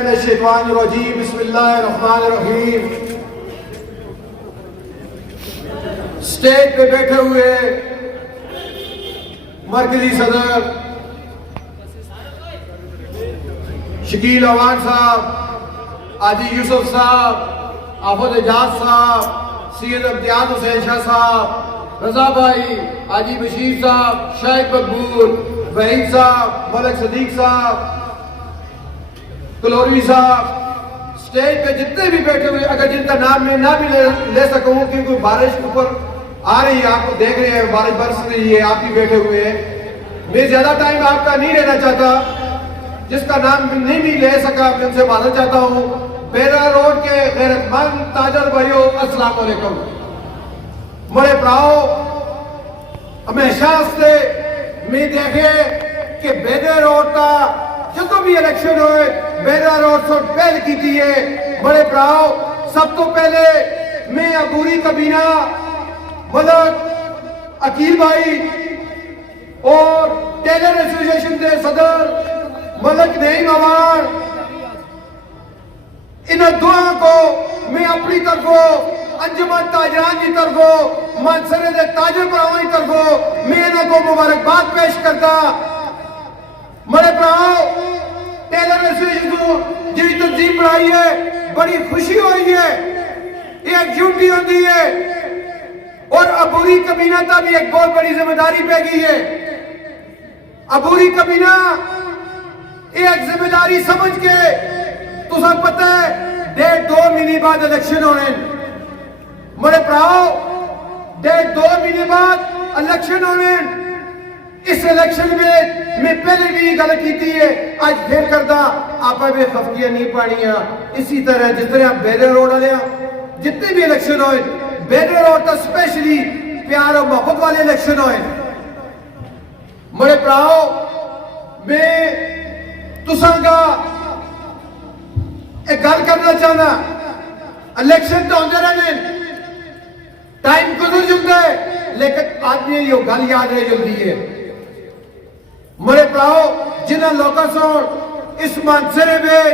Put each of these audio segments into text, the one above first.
من الشیطان الرجیم بسم اللہ الرحمن الرحیم۔ اسٹیج پہ بیٹھے ہوئے مرکزی صدر شکیل عوان صاحب، حاجی یوسف صاحب، آفت اعجاز صاحب، سید امتیاز حسین شاہ صاحب، رضا بھائی، حاجی بشیر صاحب، شاہد مقبول، وحید صاحب، ملک صدیق صاحب، کلوروی صاحب، سٹیج پہ جتنے بھی بیٹھے ہوئے، اگر جن کا نام میں نہ بھی لے سکوں کیونکہ بارش اوپر آ رہی ہے، آپ کو دیکھ رہے ہیں بارش برس رہی ہے، آپ بھی بیٹھے ہوئے ہیں، میں زیادہ ٹائم آپ کا نہیں لینا چاہتا، جس کا نام نہیں بھی لے سکا میں ان سے معذرت چاہتا ہوں۔ بیرا روڈ کے غیرت مند تاجر بھائیو السلام علیکم۔ میرے پراؤ ہمیشہ سے میں دیکھے کہ بیرا روڈ کا جدو بھی الیکشن ہوئے بیرا روڈ سے پہل کی دیئے بڑے پراؤ سب تو پہلے میں عبوری کابینہ ملک عقیل بھائی اور ٹیلر ایسوسییشن کے صدر ملک نعیم عوان انہیں دعا کو میں اپنی طرفوں انجمن تاجران کی طرفوں منصرے دے تاجر پراؤں کی طرفوں میں انہیں کو مبارکباد پیش کرتا۔ میرے پراؤ ٹیلر ایسوسییشن جی تنظیم بنائی ہے، بڑی خوشی ہوئی ہے، ایک جھوٹی ہوتی ہے اور عبوری کابینہ تا بھی ایک بہت بڑی ذمہ داری پہ گئی ہے۔ عبوری کابینہ ایک ذمہ داری سمجھ کے تو سب پتہ ہے 1.5 مہینے بعد الیکشن ہونے، میرے پراؤ 1.5 مہینے بعد الیکشن ہونے، اس الیکشن میں پہلے بھی غلط کی تھی ہے، آج پھر کردہ آپ بھی خفقیہ نہیں پاڑیاں۔ اسی طرح جس طرح بیرے روڈ آلیا جتنے بھی الیکشن ہوئے بیرے روڈ تا سپیشلی پیار و محبت والے الیکشن ہوئے۔ میرے پراؤ میں تسانگا ایک گل کرنا چاہنا، الیکشن تو ہوندے رہنے ٹائم گزر جلتا ہے لیکن آدمی یہ گل یاد رہ جلتی ہے۔ میرے پراؤ جنہاں لوکا سون اس منصرے میں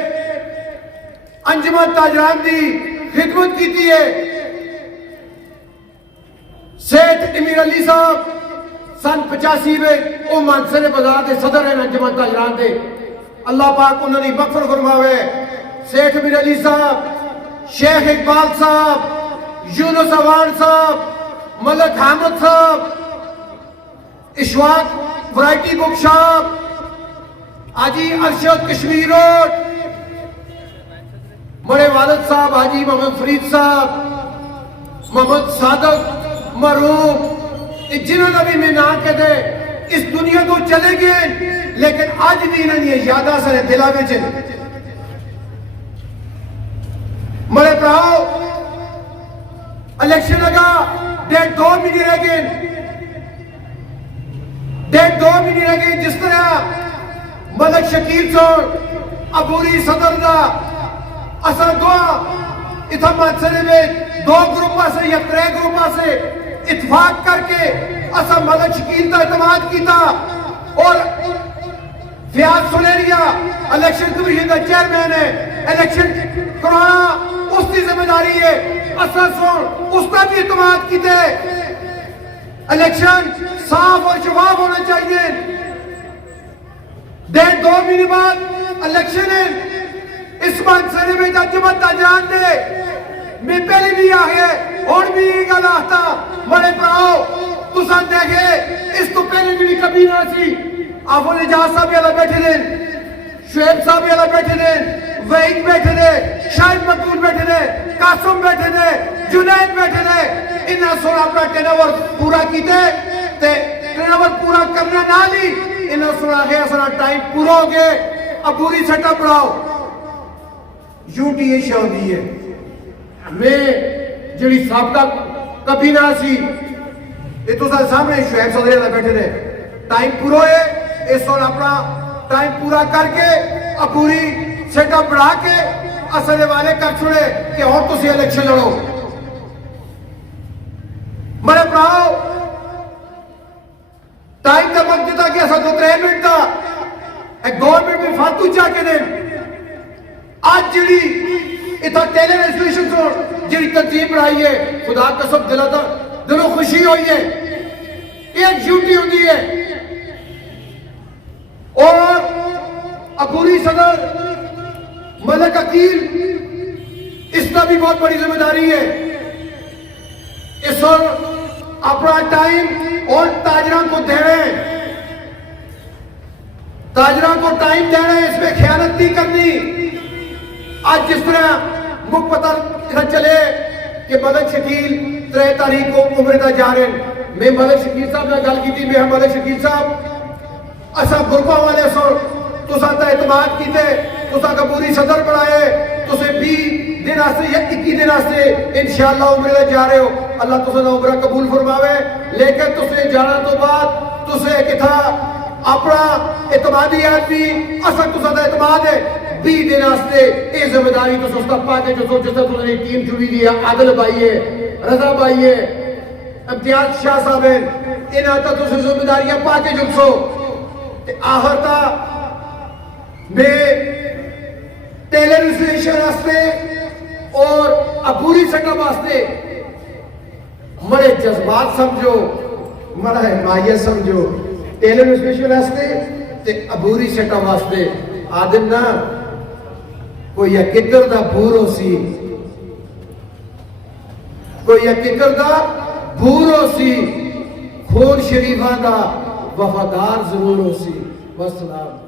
انجمن تاجران دی خدمت کی ہے، سیٹھ امیر علی صاحب سن 85 میں او منصرے بازار دے صدر ہیں انجمن تاجران دے، اللہ پاک انہوں نے مغفرت فرماوے۔ سیٹھ امیر علی صاحب، شیخ اقبال صاحب، یونس عوان صاحب، ملک حامد صاحب، اشواق ورائٹی بک شاپ، حاجی ارشد کشمیر روڈ، میرے والد صاحب حاجی محمد فرید صاحب، محمد صادق مرحوم، جنہوں نے بھی میں نہ کہتے اس دنیا تو چلے گئے لیکن آج بھی انہیں یہ یادہ سنے دلہ میں چلے۔ میرے پراؤ الیکشن لگا 1.5 مہینے رہ گئے، 1.5 مہینے رہ گئے، جس طرح ملک شکیل سون عبوری صدر دا اصلا دعا اتھا منصرے میں 2 گروپا سے یا 3 گروپا سے اتفاق کر کے اصلا ملک شکیل دا اعتماد کیتا اور فیاض سلیریا الیکشن کمیشن دا چیئرمین ہے، الیکشن کرانا اس کی ذمہ داری ہے، اصلا سون اس کا بھی اعتماد کیتے، الیکشن صاف اور شفاف ہونا چاہیے۔ 1.5 مہینے بعد الیکشن ہے، اس منصرے میں انجمن تاجران دے میں پہلے بھی آگئے اور بھی یہ گل آتا میرے پراؤ تسان دیکھے اس تو پہلے بھی کابینہ سی آفت اعجاز صاحب بھی اللہ بیٹھے دیں، شعیب صاحب بھی اللہ بیٹھے دیں، وحید بیٹھے دیں، شاہد مقبول بیٹھے دیں، قاسم بیٹھے دیں، جنید بیٹھے دیں، انہاں سونا اپنا ٹینور پورا کیتے تے ٹینور پورا کرنا نہ لی، انہاں سونا گیا سونا ٹائم پورا ہو گئے، اب پوری سیٹ اپ بڑھاؤ۔ یوں ٹی یہ شاہ دی ہے میں جڑی سابقہ کابینہ سی یہ تو سامنے شعیب صدر اللہ بیٹھے دیں، ٹائم پورا ہے اس سونا اپنا ٹائم پورا کر کے اب پوری سیٹ اپ بڑھا کے اصلے والے کر چھوڑے کہ اور تو سی الیکشن لڑو۔ میرے پراؤ ٹائم کا وقت دیتا کہ ایسا 2-3 منٹ تھا، ایک 2 منٹ میں فاتو چاہ کے دیں، آج جڑی اتنا ٹیلر ایسوسیشن سے جڑی تنظیم بنائی ہے خدا قسم دلوں خوشی ہوئی ہے ایک ڈیوٹی ہوتی ہے اور عبوری صدر ملک عقیل اس کا بھی بہت بڑی ذمہ داری ہے اس وقت اپنا ٹائم اور تاجران کو دے رہے ہیں تاجران کو ٹائم دے رہے ہیں اس میں خیانت نہیں کرنی آج جس طرح مجھ پتہ چلے کہ ملک شکیل 3 تاریخ کو عمرے دا جا رہے ہیں میں ملک شکیل صاحب نے گل کی تھی میں ملک شکیل صاحب اسا گروپا والے سو تسا تا اعتماد کیتے تسا عبوری صدر بنائے تسے 20 دن آستے یا 21 دن آستے انشاءاللہ عمرے دے جا رہے ہو اللہ تسا دا عمرہ قبول فرماوے لیکن تسے جانا تو بعد تسے کتھا اپنا اعتمادی آدمی اسا تسا دا اعتماد ہے 20 دن آستے اے ذمہ داری تو سستا پاکے جو سو جسا تسا نے ٹیم چڑی دیا عادل بھائی ہے رضا بھائی ہے امتیاز شاہ صاحب ہیں ان آتا تسے ذمہ داریاں پاکے جو سو آخر تا میں ٹیلر ایسوسیشن واسطے اور عبوری سٹر واسطے بڑے جذبات سمجھو بڑا حمایت سمجھو ٹیلر ایسوسیشن واسطے تے عبوری سٹر واسطے آدم نا کوئی ککر دا بھورو سی کوئی ککر دا بھورو سی خون شریفہ دا وفادار ضرور ہو سی والسلام